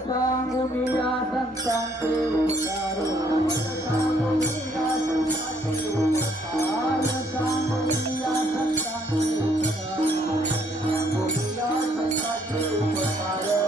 सांगू मी या संतांचे उपकार सांगू मी या संतांचे उपकार सांगू मी या संतांचे उपकार सांगू मी या संतांचे उपकार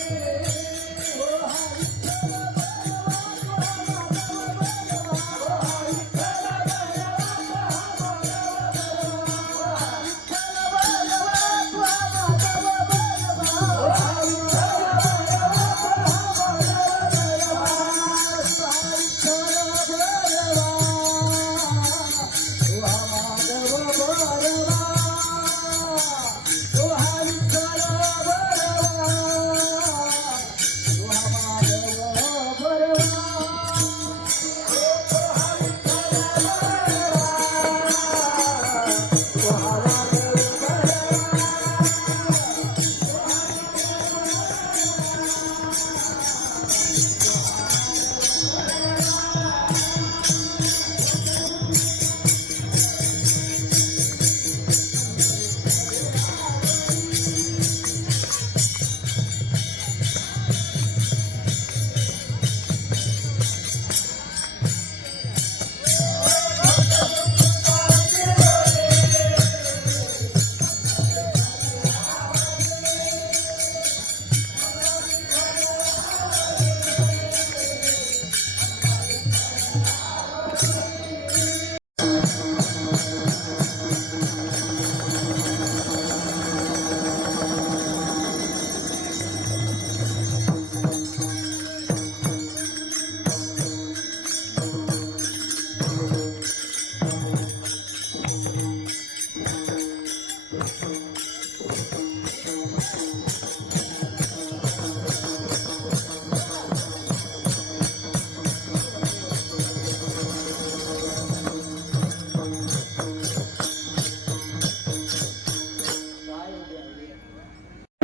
Hare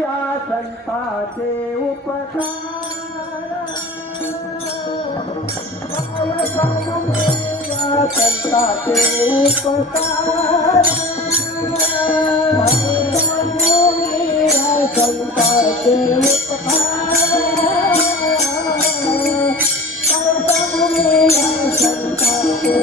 या संताचे उपकार काय सांगू मी या संताचे उपकार काय सांगू मी या संताचे उपकार काय सांगू मी या संताचे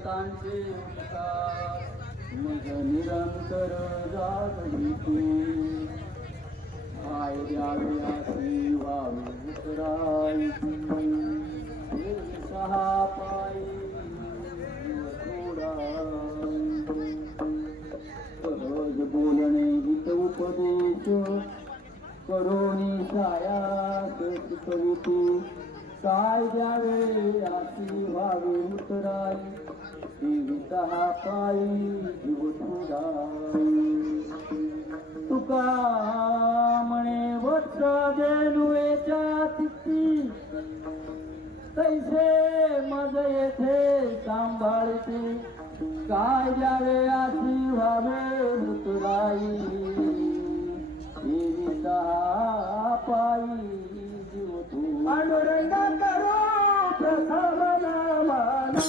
संतांचे उपकार मज निरंतर जागविते काय द्यावे अशी व्हावी उतरायची सहा पायी सहज बोलणे हित उपदेश करोनी छायास शिकविते काय द्यावे अशी व्हावी उतराई देविता पायी जीव तुझाई तुका म्हणे वत्स देनुएच्या तिथी तैसे मज येथे सांभाळते काय द्यावे अशी व्हावे तुराई देविता पायी जीव तू पांडुरंग करो प्रथम नामाना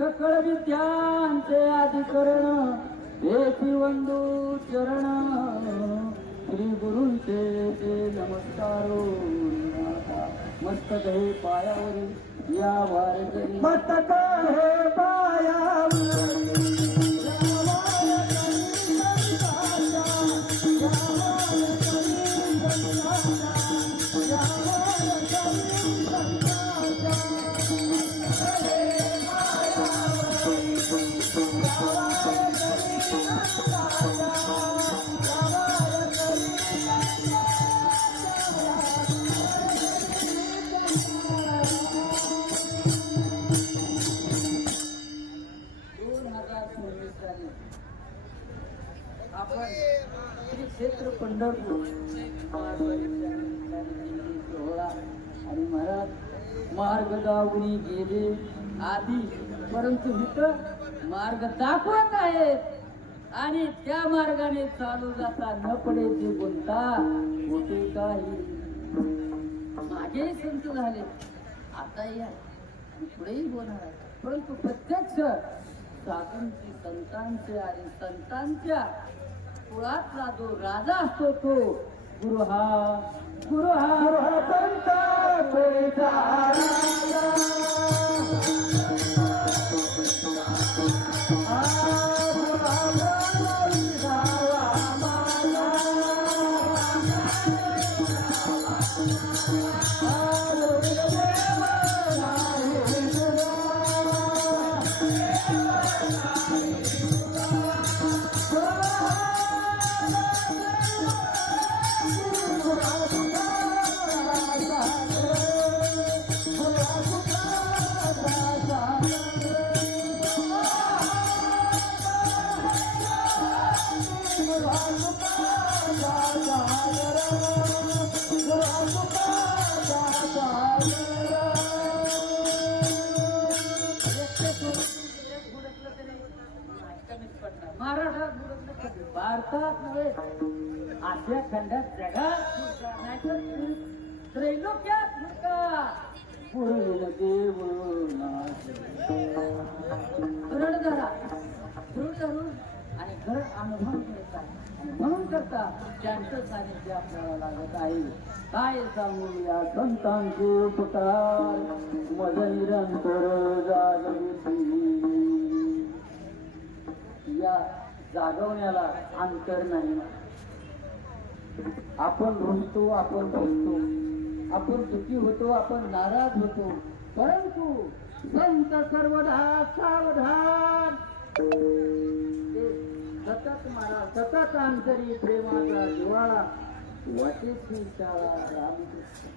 सकळ विद्यांचे अधिकरण देती वंदू चरण श्री गुरूंचे ते नमस्कारो मस्तक हे पायावरील या वारकरी मस्तक हे पायावरील आपण श्री क्षेत्र पंढरपूर सोहळा आणि महाराज मार्ग दावणी गेले आधी परंतु इथं मार्ग दाखवत आहेत आणि त्या मार्गाने चालू जाता न पडे ते बोलता होते काही मागेही संत झाले आता या पुढेही होणार आहे परंतु प्रत्यक्ष साधूंची संतांचे आणि संतांच्या कुळातला जो राजा असतो तो गुरु हा संतांचा भारतात नव्हे आशिया खंडात जगात नाहीतर त्रैलोक्यात मुका पूर्ण देव दृढ धरा दृढ धरून आणि घर अनुभव करतात म्हणून करता ज्यांचं सानिध्य आपल्याला लागत आहे काय सांगू या संतांचे उपकार मज निरंतर जागविती या जागवण्याला अंतर नाही. आपण रुसतो, आपण बोलतो, आपण सुखी होतो, आपण नाराज होतो, परंतु संत सर्वदा सावधान. ते सतत मला सतत अंतरी प्रेमाचा जिव्हाळा वाटेची शाळा रामकृष्ण.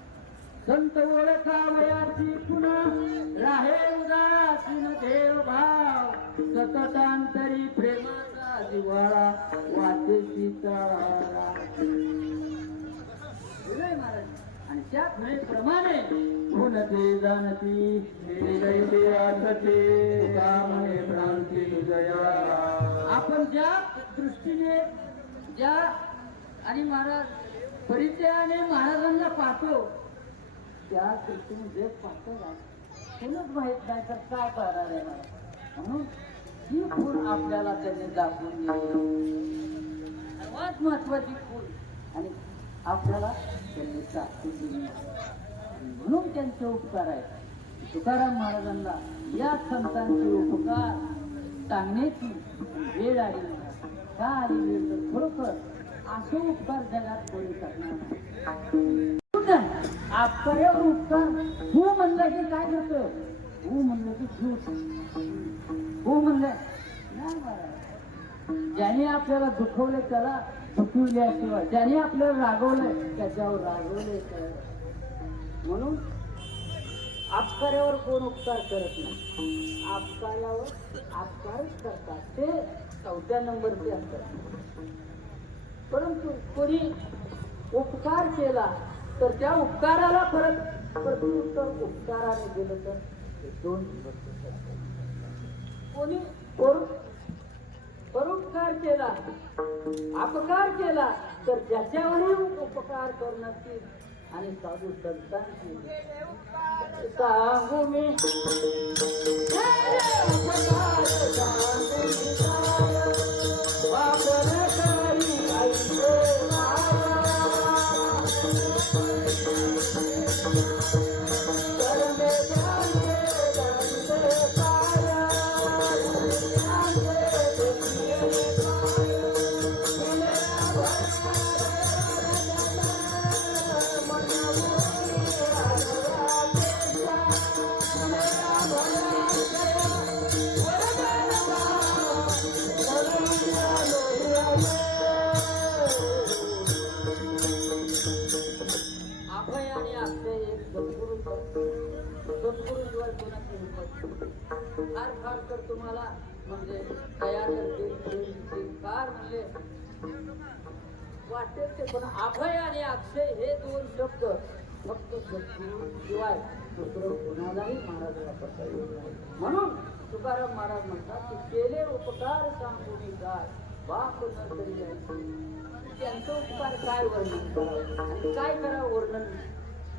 संत ओळखावयाची पुन्हा राहे उदासीन देव भाव. सतत अंतरी प्रेमाचा जिव्हाळा वाटेची शाळा. महाराज आणि त्या प्रमाणे गुणते जाणती कामने भ्रांती जया. आपण ज्या दृष्टीने ज्या आणि महाराज परिचयाने महाराजांना पाहतो त्या दृष्टीने जे पाहतो कोणच माहित नाही तर काय पाहणार आहे. म्हणून ही खूण आपल्याला त्यांनी दाखवून दिली, सर्वात महत्वाची खूण आणि आपल्याला त्यांनी दाखवून दिली. म्हणून त्यांचे उपकार आहेत. तुकाराम महाराजांना या संतांचे उपकार सांगण्याची वेळ आली. का आली वेळ तर खरोखर असे उपकार जगात कोणी करणार. आपल्यावर उपकार तू म्हणलं की काय करतो, तू म्हणलं की झूठ, तू म्हणलं नाही महाराज. ज्याने आपल्याला दुखवले त्याला दुखविल्याशिवाय, ज्याने आपल्याला रागवलंय त्याच्यावर रागवले. म्हणून आपकार्यावर कोण उपकार करत नाही, आपकार्यावर आपकारच करतात ते 4थ्या नंबरचे असतात. परंतु कोणी उपकार केला तर त्या उपकाराला परत प्रत्युत्तर उपकाराने दिलं तर 2 दिवस. कोणी परोपकार केला, अपकार केला तर ज्याच्यावरही उपकार करण्याची आणि साधू संतांची सांगू मी फार तर तुम्हाला म्हणजे तयार करते फार म्हणजे वाटते ते. पण अभय आणि अक्षय हे 2 शब्द फक्त सद्गुरू शिवाय दुसरं कोणालाही महाराज वापरता येत नाही. म्हणून तुकाराम महाराज म्हणतात की केले उपकार सांगून काय बाप न तरी त्यांचं उपकार काय वर्णन करावं आणि काय करावं.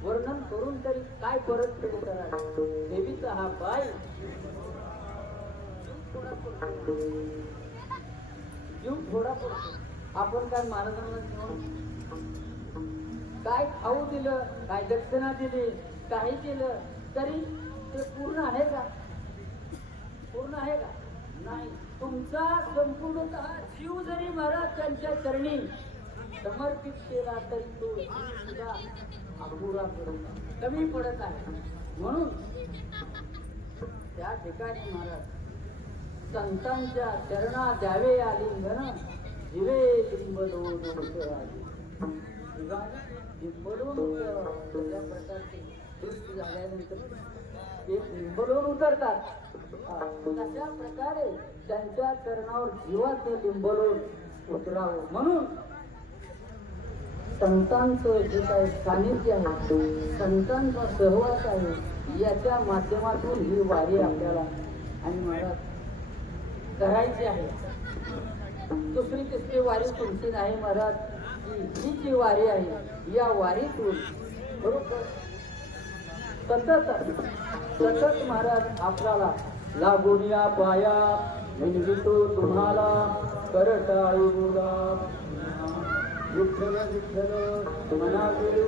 वर्णन करून तरी काय परतफेड करावी. देवीचा हा पाय जीव थोडा पडतो. आपण काय महाराजांना काय खाऊ दिलं, काय दक्षिणा दिली, काही केलं तरी ते पूर्ण आहे का? पूर्ण आहे का? नाही. तुमचा संपूर्णतः जीव जरी महाराज त्यांच्या चरणी समर्पित केला तरी तो सुद्धा अपुरा कमी पडत आहे. म्हणून त्या ठिकाणी महाराज संतांच्या चरणा द्यावे आलिंगन जीवे बिंबलोन त्या प्रकारचे दृष्टी झाल्यानंतर ते लिंबलोन उतरतात. तशा प्रकारे त्यांच्या चरणावर जीवाचं लिंबलोन उतरावं. म्हणून संतांचं जे काही सानिध्य आहे, संतांचा सहवास आहे, याच्या माध्यमातून ही वारी आपल्याला आणि महाराज करायची आहे. दुसरी तिसरी वारी तुमची नाही महाराज. ही जी वारी आहे या वारीतून बरोबर सतत महाराज आपल्याला लागून या पाया विनवितो तुम्हाला करटाळू विठ्ठल विठ्ठल मनातील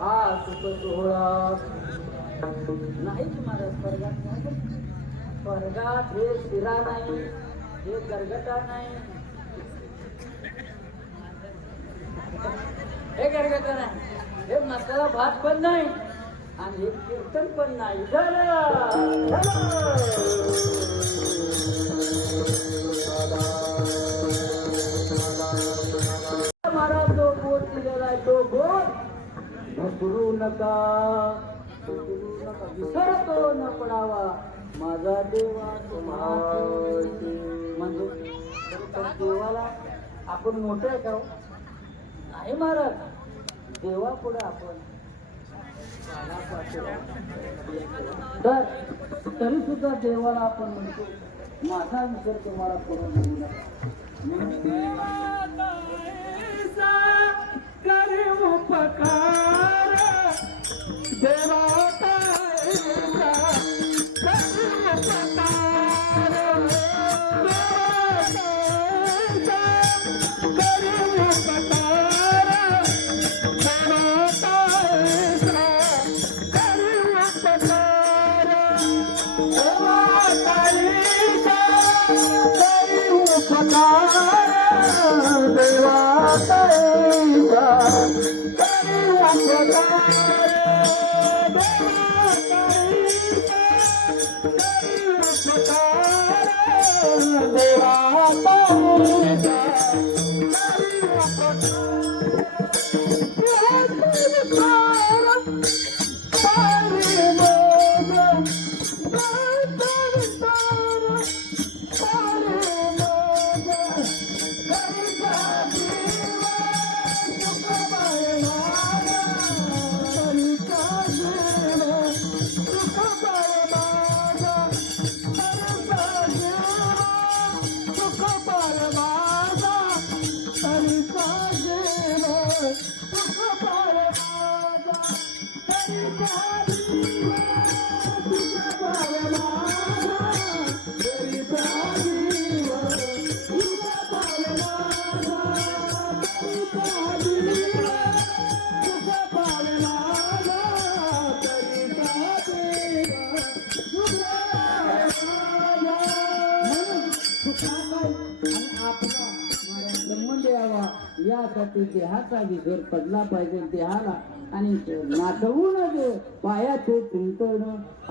हा सुख सोहळा नाही. महाराज स्वर्गात हे शिरा नाही, हे गरगटा नाही, हे गरगटा नाही, हे मसाला भात पण नाही आणि हे कीर्तन पण नाही. महाराज तो बोट दिलेला आहे, तो बोट विसरू नका, विसरतो न पडावा माझा देवा तुम्हाला. म्हणजे देवाला आपण मोठे आहे का नाही महाराज, देवा पुढे आपण तर तरी सुद्धा देवाला आपण म्हणतो माझा विचार तुम्हाला करून देऊ नका. यासाठी देहाचा विघर पडला पाहिजे देहाला आणि नाचवून पायाचे चिंतन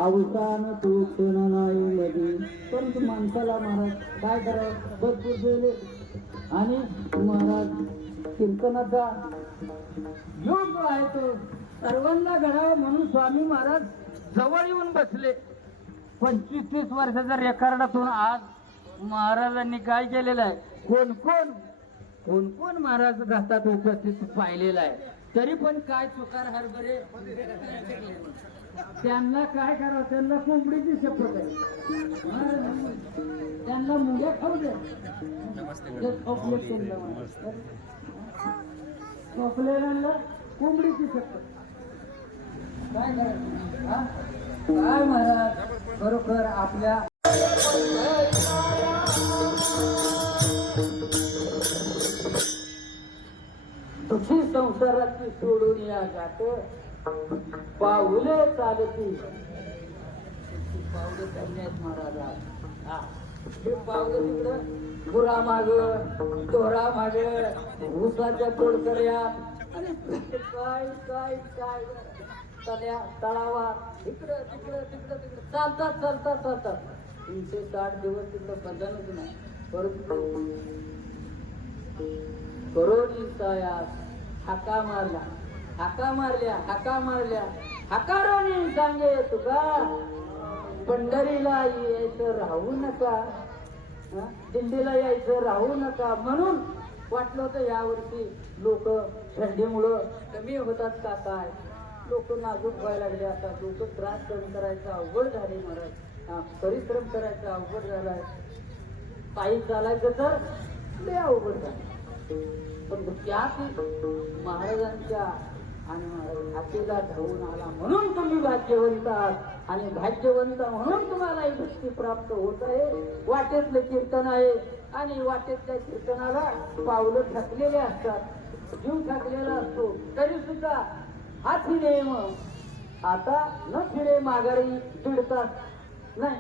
अवसान तुटण नाही मध्ये. परंतु माणसाला महाराज काय करावं, भरपूर गेले आणि महाराज कीर्तनाचा योग आहे तो सर्वांना घडावा म्हणून स्वामी महाराज जवळ येऊन बसले. 25-30 वर्षाच्या रेकॉर्डातून आज महाराजांनी काय केलेलं आहे, कोण कोण महाराज घातात उपस्थित पाहिलेला आहे. तरी पण काय चुकार हरभरे त्यांना काय करावं, त्यांना कोंबडीची शपथ आहे, त्यांना मुंग्या खाऊ द्या. खोकलेल्यांना कोंबडीची शपथ काय करायचं. काय महाराज खरोखर आपल्या दुःखी संसाराची सोडून या गाठ पाऊले चालती. पावलं त्यांनीच महाराज हे पावलं तिकडं गुरा माग तोरा माग ऊसाच्या तोडकऱ्या आणि काय काय काय तळ्या तळावा इकडं तिकडं तिकडं तिकडं चालतात 360 दिवस तिकडं बंधनच नाही. परंतु करोडीसायास हाका मारल्या हाकारोनी सांगे तुका पंढरीला यायचं राहू नका, दिल्लीला यायचं राहू नका. म्हणून वाटलं होतं यावर्षी लोक थंडीमुळं कमी होतात का काय, लोक नाजूक व्हायला लागले. आता लोक त्रास सहन करायचं अवघड झाले महाराज, परिश्रम करायचा अवघड झालाय, पायी चालायचं तर लय अवघड झालं. पण त्यात महाराजांच्या आणि महाराज हातीला धावून आला म्हणून तुम्ही भाग्यवंत आहात आणि भाग्यवंत म्हणून तुम्हाला ही भक्ती प्राप्त होत आहे. वाटेतलं कीर्तन आहे आणि वाटेतल्या कीर्तनाला पावलं थकलेले असतात, जीव थकलेला असतो, तरी सुद्धा हाती नेम आता न फिरे माघारी दीड तास नाही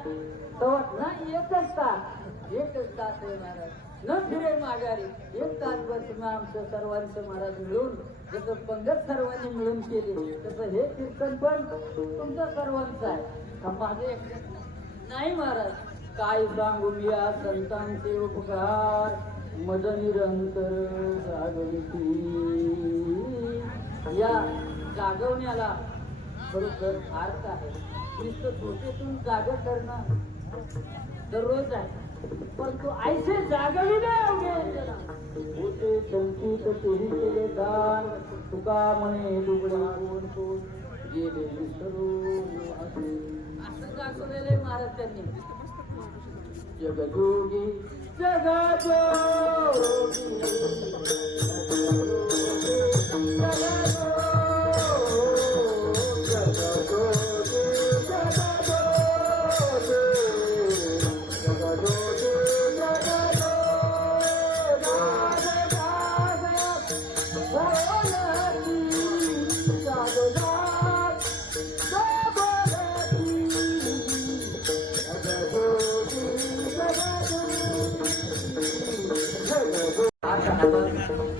तवत नाही एकच तास आहे महाराज. न फिरे माघारी एक तासभर तुम्ही आमचं सर्वांचं महाराज मिळून जसं पंगत सर्वांनी मिळून केली तसं हे कीर्तन पण तुमचं सर्वांचं आहे. हा माझं एक नाही महाराज. काय सांगू मी या संतांचे उपकार मज निरंतर जागविती. या जागवण्याला बरोबर अर्थ आहे. नुसतं झोपेतून जाग करणं दररोज आहे, परंतु ऐसे जागविले होते संचित तेही केले दान. तुका म्हणे दुबळा कोण कोण गेले विसरून असं दाखवलेले महाराज त्यांनी. जगजोगी जगजोगी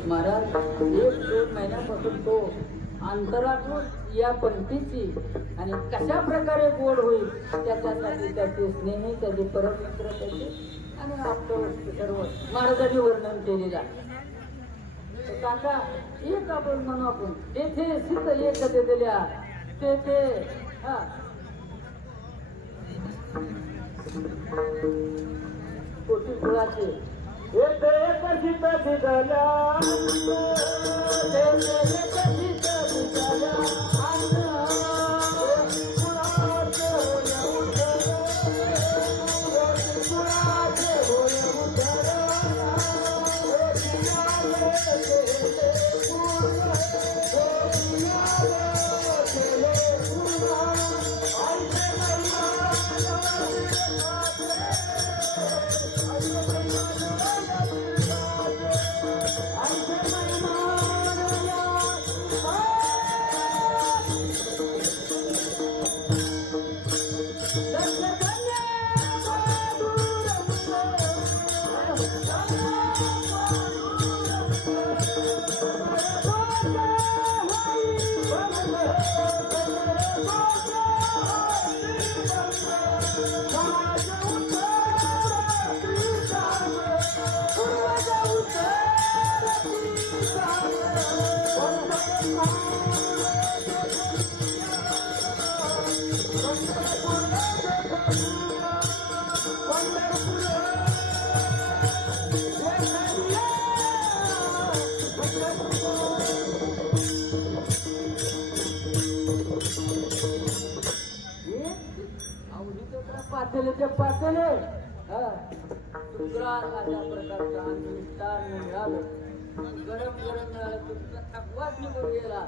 महाराज 1-2 महिन्यापासून तो अंतरातून या पंक्तीची आणि कशा प्रकारे गोड होईल त्याच्यासाठी त्याचे स्नेही त्याचे परमित्र त्याचे आणि आपलं सर्व महाराजांनी वर्णन केलेलं आहे. काका एक आपण म्हणू आपण तेथे सिद्ध एक दिल्या तेथे हा कोटी फुलाचे एक सिद्ध दिसल्या पातेले पातेले तुकरा अशा प्रकारचं अनुष्ठान मिळालं. गरम गरम मिळालं तुमचा थकवाच निघून गेला.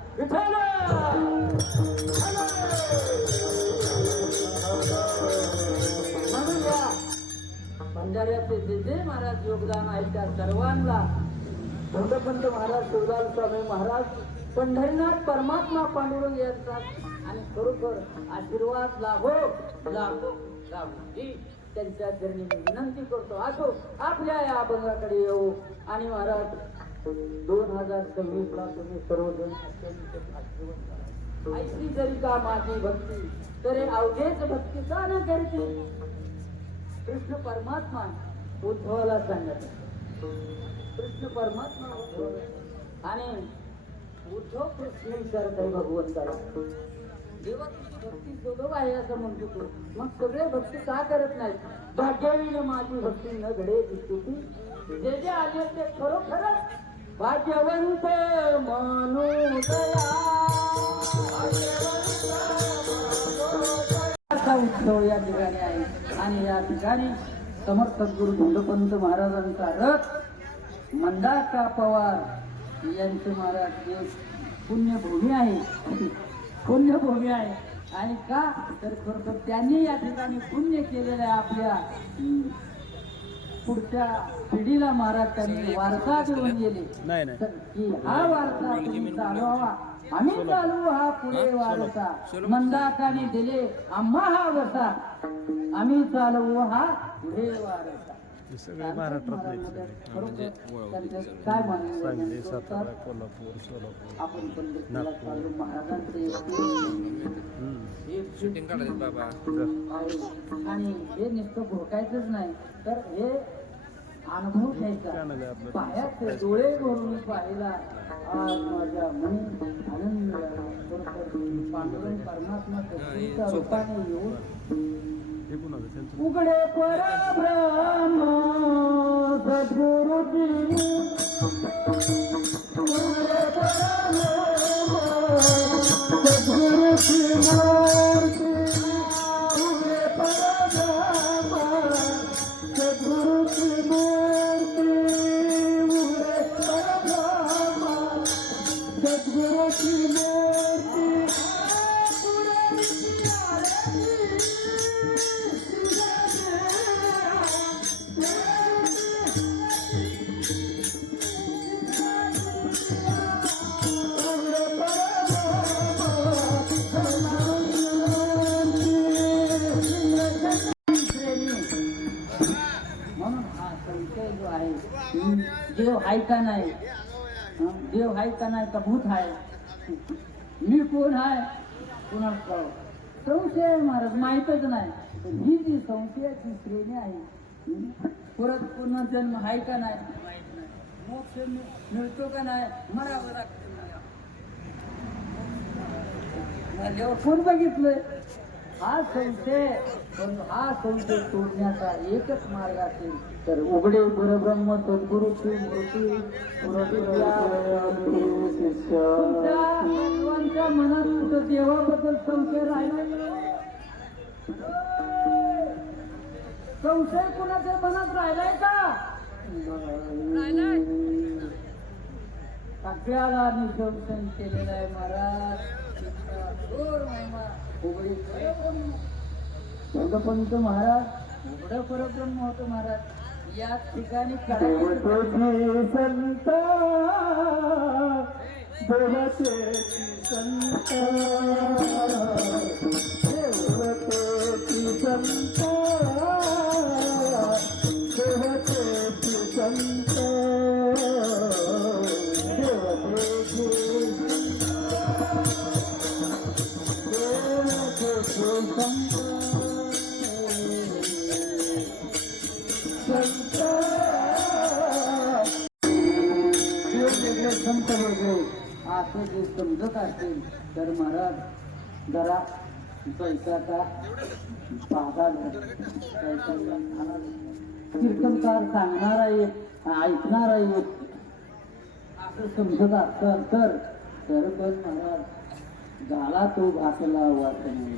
म्हणून या भंडाऱ्याचे जे जे महाराज योगदान आहे त्या सर्वांना धोंडपंत महाराज शिवलाल स्वामी महाराज पंढरीनाथ परमात्मा पांडुरंग यांचा आणि खरोखर आशीर्वाद लाभो लाभो लाभो ही त्यांच्या चरणी मी विनंती करतो. असो आपल्या या अभंगाकडे येऊ आणि महाराज 2026ला तुम्ही सर्वजण अत्यंत भाग्यवान. ऐशी जरी का माझी भक्ती तरी अवघेच भक्ती का न करते. कृष्ण परमात्मा उद्धवाला सांगत कृष्ण परमात्मा उद्धव आणि उद्धव कृष्ण विचारत आहे भगवंताला देवा तुझी भक्ती सुलभ आहे असं म्हणतो तू मग सगळे भक्ती का करत नाही. भाग्याविने माझी भक्ती न घडे स्तुती जे जे आले ते खरोखरच भाग्यवंत म्हणू असा उत्सव या ठिकाणी आहे. आणि या ठिकाणी समर्थ गुरु धोंडपंत महाराजांचा रथ मंदाता पवार यांचे महाराज एक पुण्यभूमी आहे. पुण्यभूमी आहे आणि का तर खरोखर त्यांनी या ठिकाणी पुण्य केलेलं आहे. आपल्या पुढच्या पिढीला महाराज त्यांनी वारसा देऊन गेले की हा वारसा तुम्ही चालवावा. आम्ही चालू हा पुढे वारसा मंदाताने दिले आम्हा हा वसा आम्ही चालवू हा पुढे वारसा. हे सगळे महाराष्ट्रातले आहेत सगळे. खरोखर त्यांचं काय म्हणणं सांगली, सातारा, कोल्हापूर, सोलापूर. आपण पंढरपूरला चाललो महाराजांचे शूटिंग काढायचं बाबा. आहे. आणि हे नुसतं भोकायचंच नाही तर हे अनुभव घ्यायचा. पायात डोळे भरून पाहिला आज माझ्या मनी आनंद झाला. खरोखर पांडुरंग परमात्मा सत्तेच्या रूपाने येऊन हे कोणाचं त्यांचं उघडे परब्रह्म सद्गुरुजी उघडे परब्रह्म सद्गुरुजी मूर्ती उघडे परब्रह्म सद्गुरुजी मूर्ती उघडे परब्रह्म सद्गुरुजी मूर्ती म्हणून हा संशय जो आहे देव आहे का नाही, देव आहे का नाही का भूत आहे, मी कोण आहे कुणाला कळव. संशय महाराज माहीतच नाही. पण ही जी संशयाची श्रेणी आहे परत पुनर्जन्म आहे का नाही माहीत नाही, मोक्ष मिळतो का नाही मरावं लागतं. कोण बघितलंय हा संशय. पण हा संशय सोडण्याचा एकच मार्ग असेल तर उघडे परब्रह्म सद्गुरूची मूर्ती तुमच्या मनात कुठं देवाबद्दल संशय राहिला. संशय कुणाच्या मनात राहिलाय का? सगळ्याला निशंसन केलेला आहे महाराज. पंत महाराज उघड परब्रह्म होतं महाराज. या ठिकाणी संत देवतेची संत देवतेची संत देवतेची संत संत वेगळे असं जे समजत असेल तर महाराज जरा पैशाचा बाधा कीर्तनकार सांगणारा एक ऐकणारा एक असं समजत असतं तर पण महाराज झाला तो भासला वाट नाही.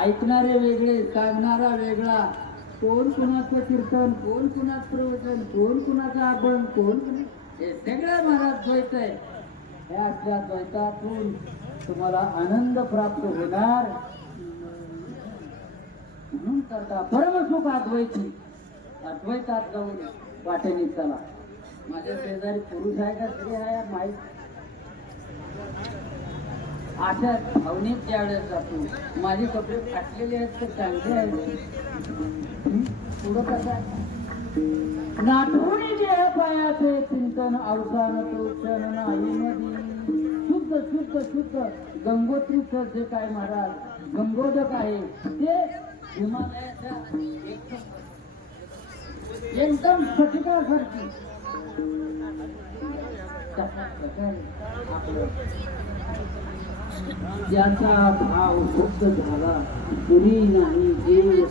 ऐकणारे वेगळे सांगणारा वेगळा. कोण कुणाचं कीर्तन कोण कुणाचं प्रवचन कोण कुणाचा आपण कोण हे सगळं महाराज द्वैत आहे. ह्या असल्या द्वैतातून तुम्हाला आनंद प्राप्त होणार. म्हणून करता परमसुख अद्वैती अद्वैतात जाऊन वाटेने चला. माझ्या शेजारी पुरुष आहे का स्त्री आहे माहीत. अशा भावनेत ज्यावेळेस जातो माझे कपडे फाटलेले आहेत तर चांगले आहेत पुढं कसं नाटोणी जे पायाचे चिंतन अवसान तो क्षण नाही नदी. शुद्ध शुद्ध शुद्ध गंगोत्रीचं जे काय महाराज गंगोदक आहे ते हिमालयाच्या एकदम स्फटिकासारखी ज्याचा भाव शुद्ध झाला पुरी नाही देव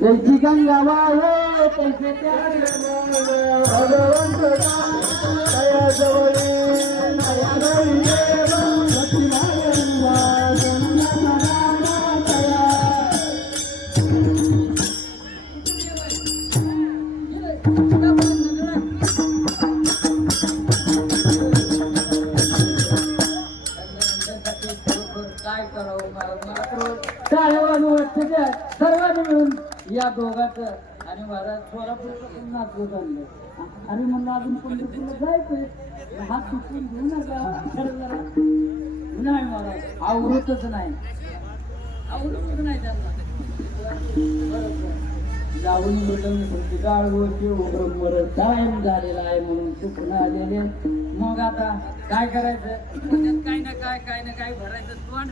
त्याची गंगा वाहे त्याचे भगवंत काय करावं मला सर्वांनी मिळून या दोघांचं आणि महाराज सोलापूरचं नाचलं चाललं आणि म्हणलं अजून पंढरपूरला जायचंय हात सुटून घेऊ नका नाही महाराज आवडतच नाही आवडूनच नाही त्यांना. जाऊन तुमची काळगोची उभर टाइम झालेला आहे म्हणून चुकून आलेले. मग आता काय करायचं, त्याच्यात काय ना काय भरायचं तोंड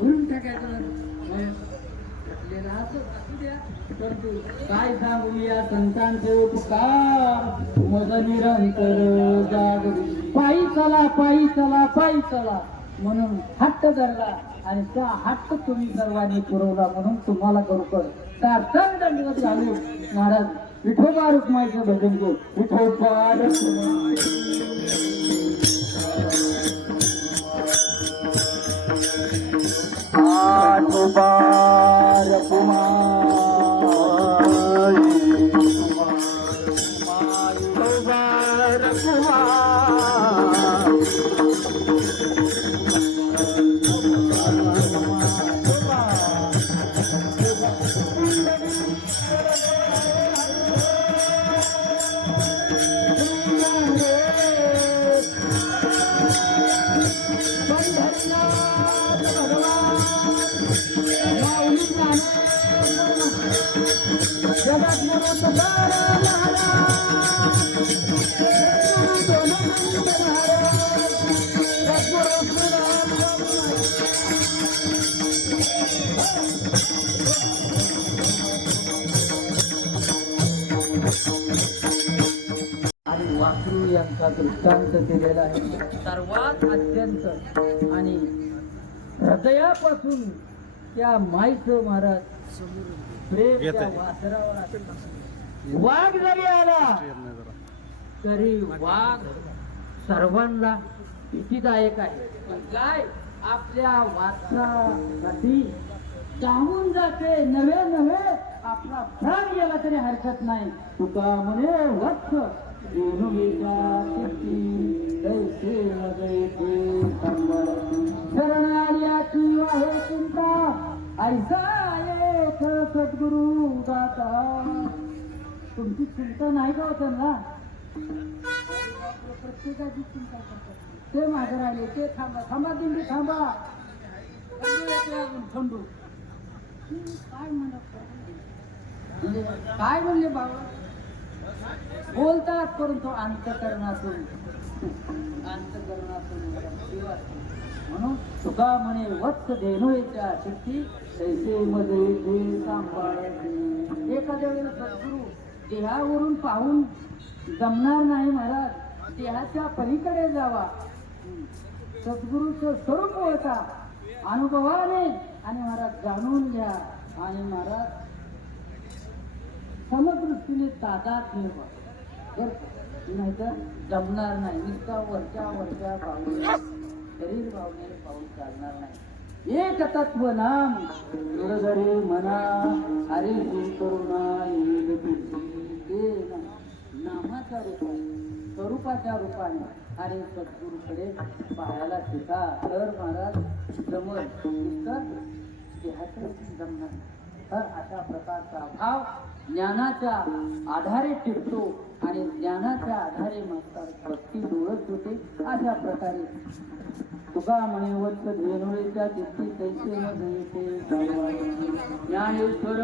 भरून टाकायचं. परंतु काय सांगू या संतांचे उपकार, मग निरंतर जागवी. पायी चला म्हणून हट्ट धरला आणि त्या हट्ट तुम्ही सर्वांनी पुरवला म्हणून तुम्हाला करू सार्थक दंडवत घालू. महाराज विठोबा रुक्माईचं भजन करू. विठोबा कुमार आणि वासरू यांचा दृष्टांत दिलेला आहे. सर्वात अत्यंत आणि हृदयापासून त्या माईचं महाराज प्रेम त्या वासरावर आहे. वाघ जरी आला तरी वाघ सर्वांना भीतीदायक आहे. पण काय आपल्या वासरासाठी चाहून जाते, नवे आपला प्राण गेला तरी हरकत नाही. तुका म्हणे वत्स शरण आल्याची आहे चिंता, ऐसा एक सद्गुरु दाता. तुमची चिंता नाही का होत ना? प्रत्येकाची चिंता करतात. ते मागे राहिले, ते थांबा दिंडी थांबा. थंडू काय म्हणले बाबा? बोलतात परंतु अंतकरणातून म्हणून तुका म्हणे वत्स धेनुच्या शक्ती तैसे मध्ये ते सांभाळते. एखाद्या वेळेला सद्गुरु देहावरून पाहून जमणार नाही महाराज, देहाच्या पलीकडे जावा. सद्गुरूचं स्वरूप ओळखा अनुभवाने आणि महाराज जाणून घ्या. आणि महाराज समदृष्टीने तादात मिळवा. नाहीतर जमणार नाही. नुसता वरच्या भावने शरीर भावनेने पाहून चालणार नाही. एक तत्व नाम दुर्धरे मना हरी करुणा येईल तुझी. नामाच्या रूपाने स्वरूपाच्या रूपाने आणि सद्गुरूकडे पाहायला शिका. तर महाराज जमल, देहाचं जमणार. तर अशा प्रकारचा भाव ज्ञानाच्या आधारे टिकतो आणि ज्ञानाच्या आधारे मात्र भक्ती डोळत होते. अशा प्रकारे तुका म्हणे वत्स धेनुळेच्या चित्ती तैसे मध्ये ज्ञानेश्वर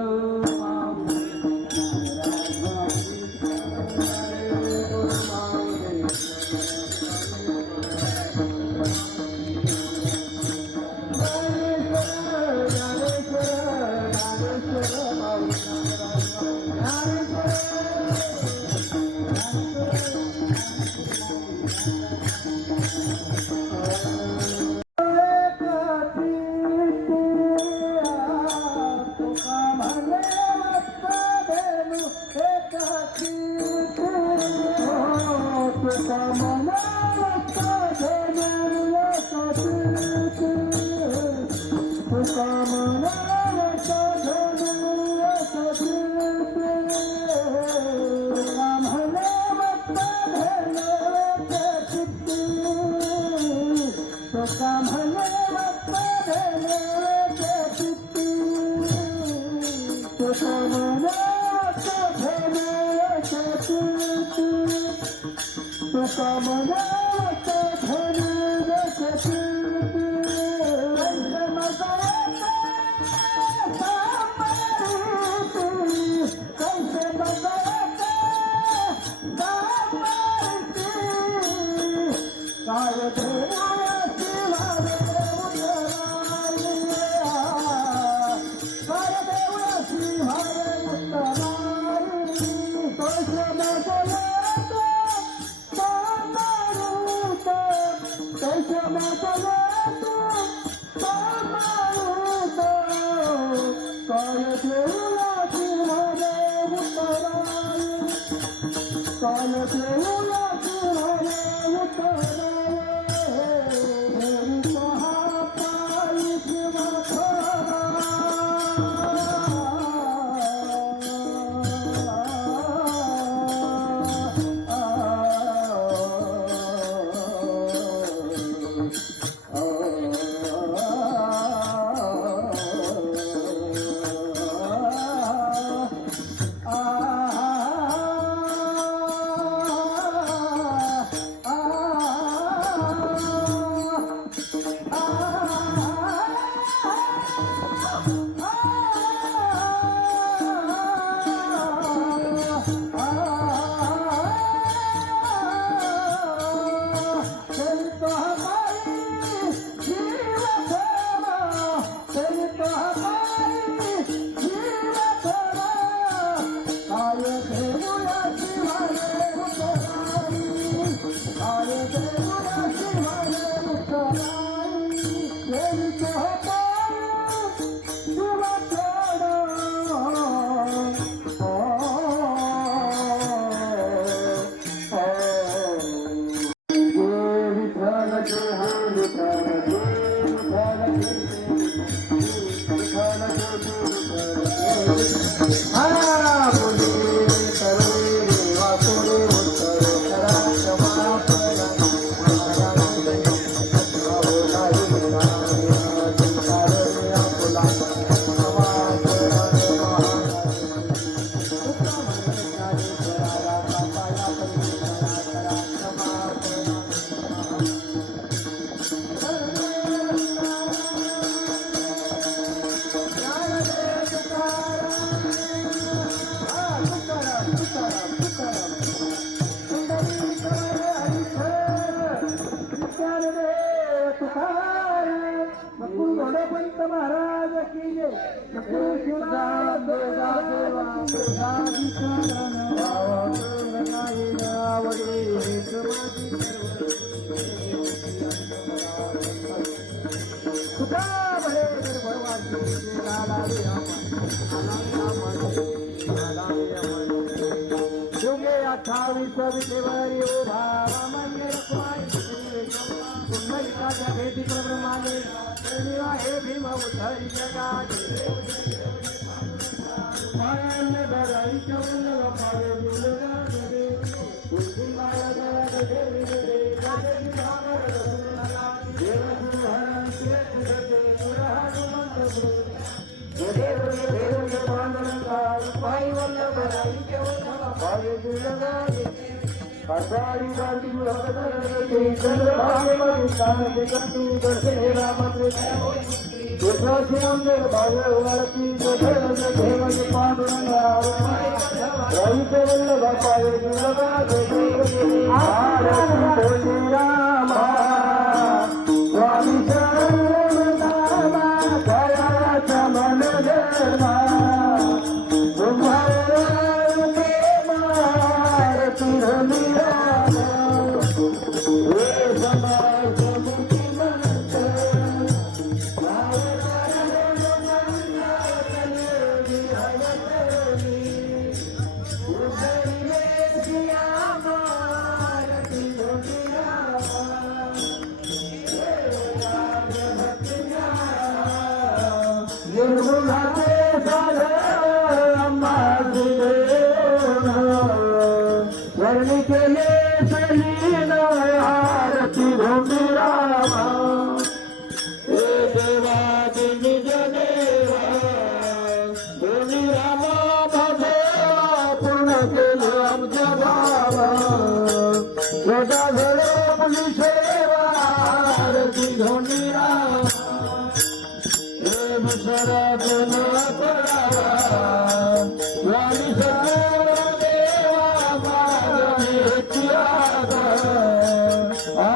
काय देऊया शिवाले उतराई काय देऊया शिवाले उतराई पैसे मोठे सांभाळूत पैसे मोठे सांभाळूत काय देऊया शिवाले उतराई काय देऊया शिवाले उतराई महापाई शिवा पंत महाराज की जय योगे 28 फेब्रुवारी पुंडलिकाच्या भेटी प्रमाणे हे भीम उद्धरी जगाचे मायाने धराईच्या उल्लंघ पावे दुर्गाने तुझी माया जगात देवी दे जगती भावर रसूलला देव हरण श्रेष्ठ दे हनुमंत देव पांडुरंगा पायी वल्लभ धराईच्या उल्लंघ पावे दुर्गाने आषाढी गाठी भगवते चंद्रभागे स्थानके कंटू दर्शने रामते तुझाची अंदर भागवती जगत देवज पांडुरंगा रविते वल्लभ पावे दुर्गा देवी आरती रामा स्वामी शरण नामा दयाचा मन धर्मा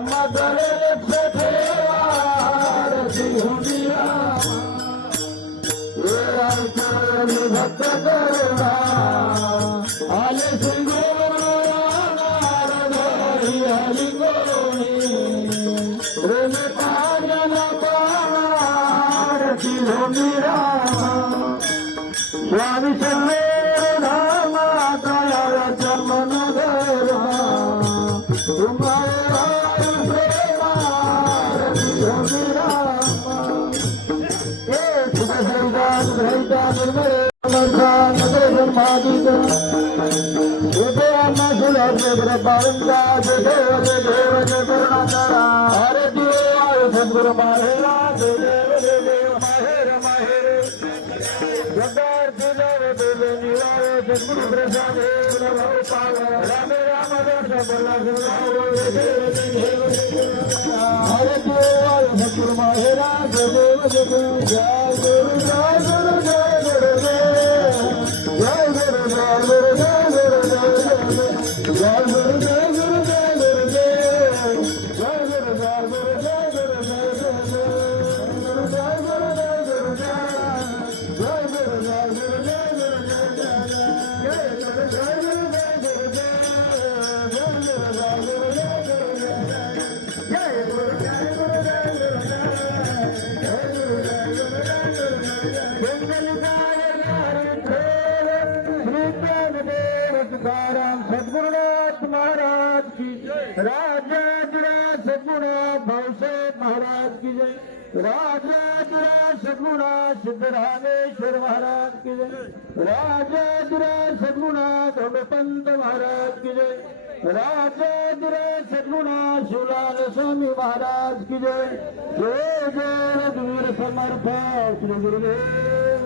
Mother विसरले धामा दयाळाच्या मनोगरा तुम्हाला प्रेमा रघुरामा हे शुभ हरिदास हरिदा निर्मळे नगर ब्रह्मादिक हृदयांना शुलाग्र बाळंगा जय देव जय देव जय करुणाकरा हरे देव सद्गुरु माहेरा जय देव जय देव माहेर माहेर जगार दिलर दिल निवार सद्गुरु प्रसाद प्रभु पाव राम राम दर्श बोला गुरु जय देव जय देव हरे देव सद्गुरु माहेरा जय देव जय देव जय गुरु जय गुरु जय गुरु जय गुरु जय गुरु जय गुरु जय गुरु जय गुरु जय गुरु जय गुरु जय गुरु जय गुरु जय गुरु जय गुरु जय गुरु जय गुरु जय गुरु जय गुरु जय गुरु सद्गुरुनाथ महाराज की राजाधिराज सद्गुरुनाथ भावसाहेब महाराज की जय राजाधिराज सद्गुरुनाथ सिद्धरामेश्वर महाराज की जय राजाधिराज सद्गुरुनाथ पंत महाराज की जय राजाधिराज सद्गुरुनाथ शिवलाल स्वामी महाराज की जय जय जय रघुवीर समर्थ श्री गुरुदेव